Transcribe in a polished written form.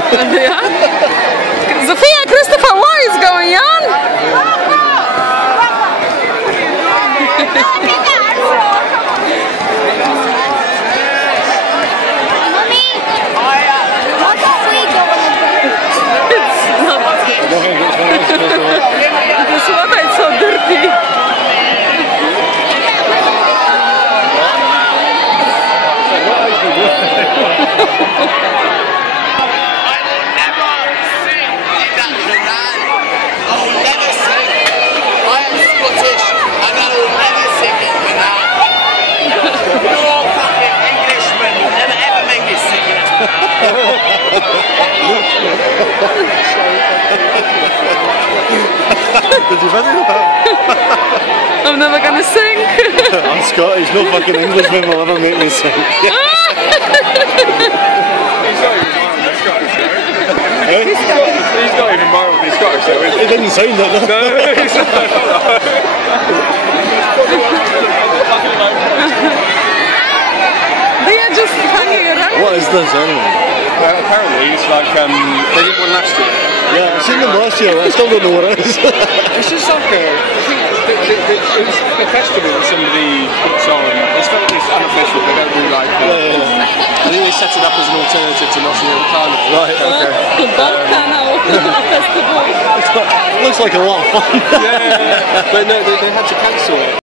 Yeah. Sophia, Christopher, what is going on? This water is so dirty. Did you really that? I'm never gonna sing. I'm Scottish, no fucking Englishman will ever make me sing. He's not even mildly Scottish though, is he? It didn't sound like that. No, he's not. They are just hanging around. What is this anyway? Apparently it's like, they did one last year. Yeah, I've seen them last year, I still don't know what it is. It's just like it's a festival that somebody puts on. It's unofficial, they don't do like... I think they set it up as an alternative to Notting Hill Carnival. Right, okay. Boat canal festival. Looks like a lot of fun. Yeah, but no, they had to cancel it.